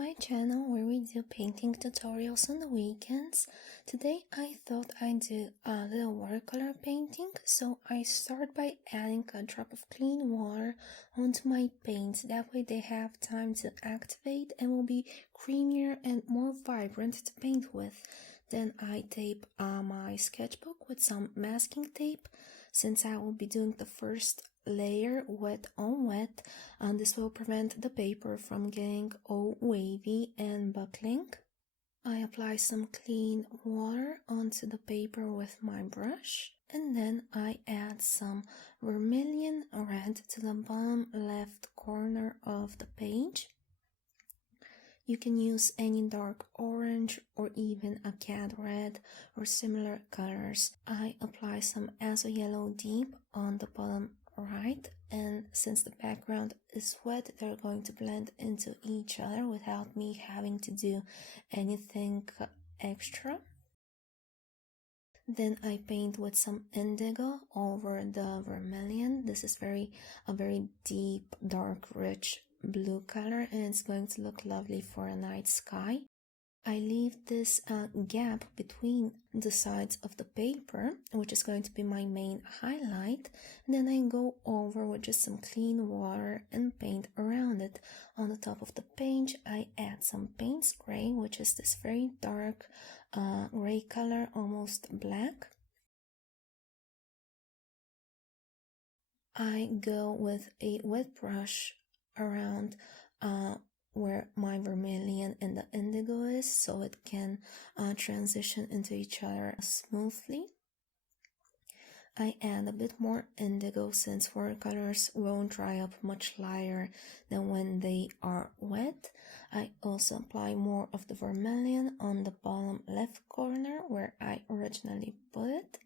my channel where we do painting tutorials on the weekends. Today I thought I'd do a little watercolor painting, so I start by adding a drop of clean water onto my paints. That way they have time to activate and will be creamier and more vibrant to paint with. Then I tape my sketchbook with some masking tape, since I will be doing the first layer wet on wet, and this will prevent the paper from getting all wavy and buckling. I apply some clean water onto the paper with my brush, and then I add some vermilion red to the bottom left corner of the page. You can use any dark orange or even a cat red or similar colors. I apply some azo yellow deep on the bottom right, and since the background is wet, they're going to blend into each other without me having to do anything extra. Then I paint with some indigo over the vermilion. This is a very deep, dark, rich blue color, and it's going to look lovely for a night sky. I leave this gap between the sides of the paper, which is going to be my main highlight. And then I go over with just some clean water and paint around it. On the top of the page, I add some paint spray, which is this very dark gray color, almost black. I go with a wet brush around where my vermilion and the indigo is, so it can transition into each other smoothly. I add a bit more indigo since watercolors won't dry up much lighter than when they are wet. I also apply more of the vermilion on the bottom left corner where I originally put it.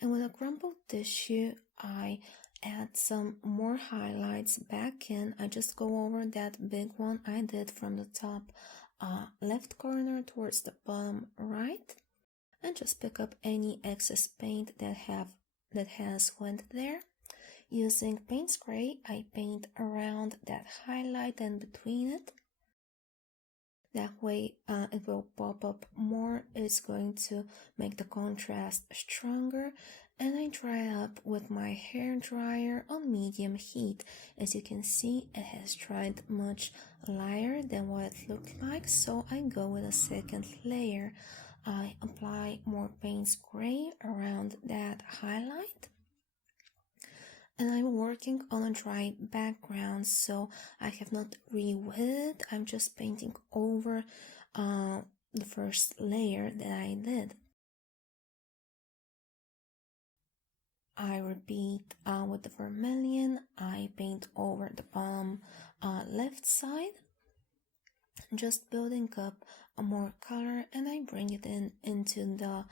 And with a crumpled tissue, I add some more highlights back in. I just go over that big one I did from the top left corner towards the bottom right, and just pick up any excess paint that has went there. Using paint spray, I paint around that highlight and between it. That way it will pop up more. It's going to make the contrast stronger. And I dry it up with my hair dryer on medium heat. As you can see, it has dried much lighter than what it looked like, so I go with a second layer. I apply more paint spray around that highlight. And I'm working on a dry background, so I have not re-wet it. I'm just painting over the first layer that I did. I repeat with the vermilion. I paint over the bottom left side, just building up more color, and I bring it into the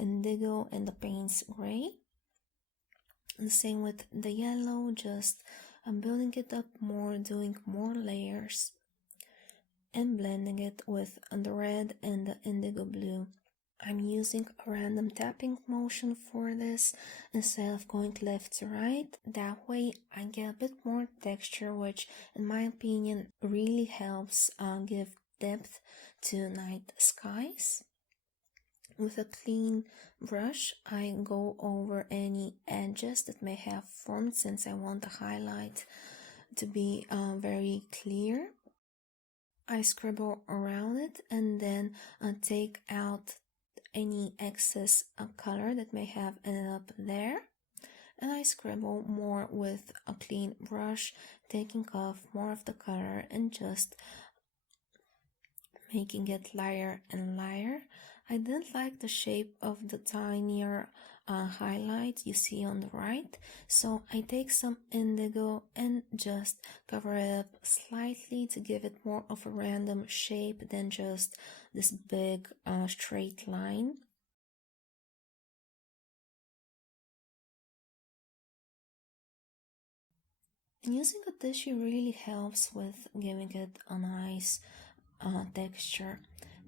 indigo and the paint's gray. And the same with the yellow, just building it up more, doing more layers, and blending it with the red and the indigo blue. I'm using a random tapping motion for this instead of going left to right. That way I get a bit more texture, which in my opinion really helps give depth to night skies. With a clean brush, I go over any edges that may have formed, since I want the highlight to be very clear. I scribble around it and then take out any excess color that may have ended up there, and I scribble more with a clean brush, taking off more of the color and just making it lighter and lighter. I didn't like the shape of the tinier highlight you see on the right, so I take some indigo and just cover it up slightly to give it more of a random shape than just this big straight line. And using a tissue really helps with giving it a nice texture.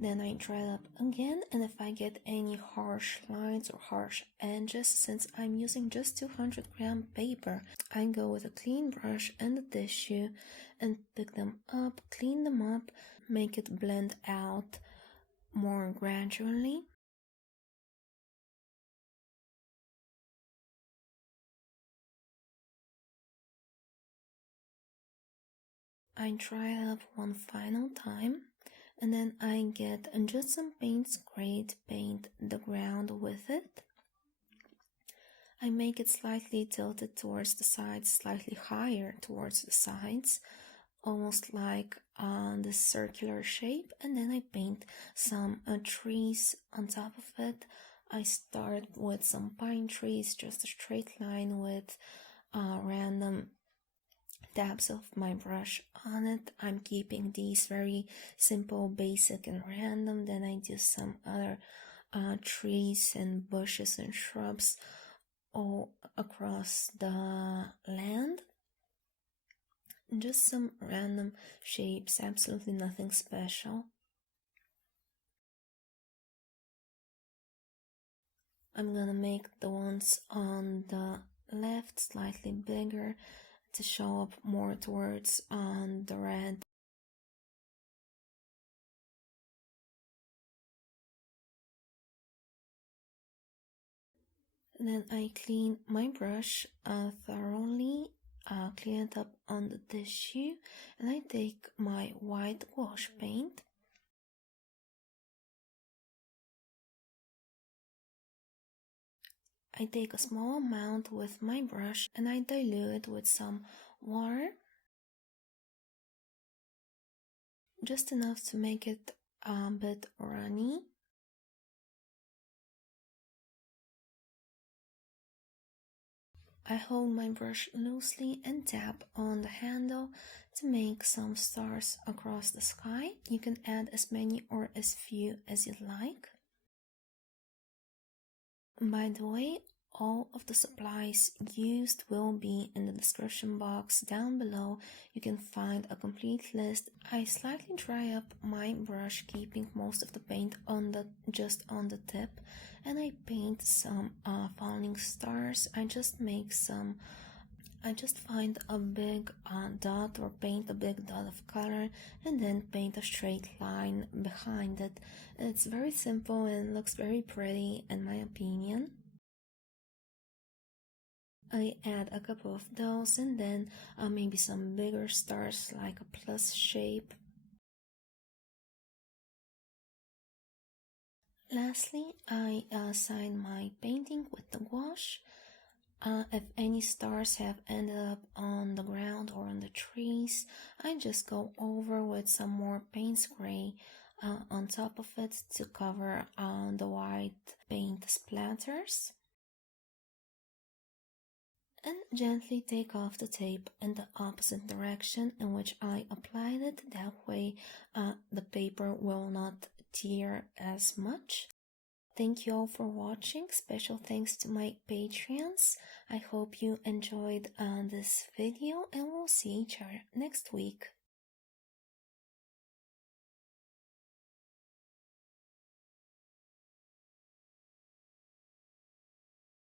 Then I dry it up again, and if I get any harsh lines or harsh edges, since I'm using just 200-gram paper, I go with a clean brush and a tissue and pick them up, clean them up, make it blend out more gradually. I dry it up one final time, and then I get just some paint spray to paint the ground with it. I make it slightly tilted towards the sides, slightly higher towards the sides, almost like this circular shape, and then I paint some trees on top of it. I start with some pine trees, just a straight line with random dabs of my brush on it. I'm keeping these very simple, basic, and random. Then I do some other trees and bushes and shrubs all across the land. Just some random shapes, absolutely nothing special. I'm gonna make the ones on the left slightly bigger to show up more towards the red. Then I clean my brush thoroughly, clean it up on the tissue, and I take my white wash paint. I take a small amount with my brush and I dilute it with some water, just enough to make it a bit runny. I hold my brush loosely and tap on the handle to make some stars across the sky. You can add as many or as few as you'd like. By the way, all of the supplies used will be in the description box down below. You can find a complete list. I slightly dry up my brush, keeping most of the paint on just on the tip, and I paint some falling stars. I just find a big dot or paint a big dot of color and then paint a straight line behind it. It's very simple and looks very pretty in my opinion. I add a couple of those and then maybe some bigger stars like a plus shape. Lastly, I sign my painting with the gouache. If any stars have ended up on the ground or on the trees, I just go over with some more paint spray on top of it to cover the white paint splatters. And gently take off the tape in the opposite direction in which I applied it. That way the paper will not tear as much. Thank you all for watching. Special thanks to my Patreons. I hope you enjoyed this video and we'll see each other next week.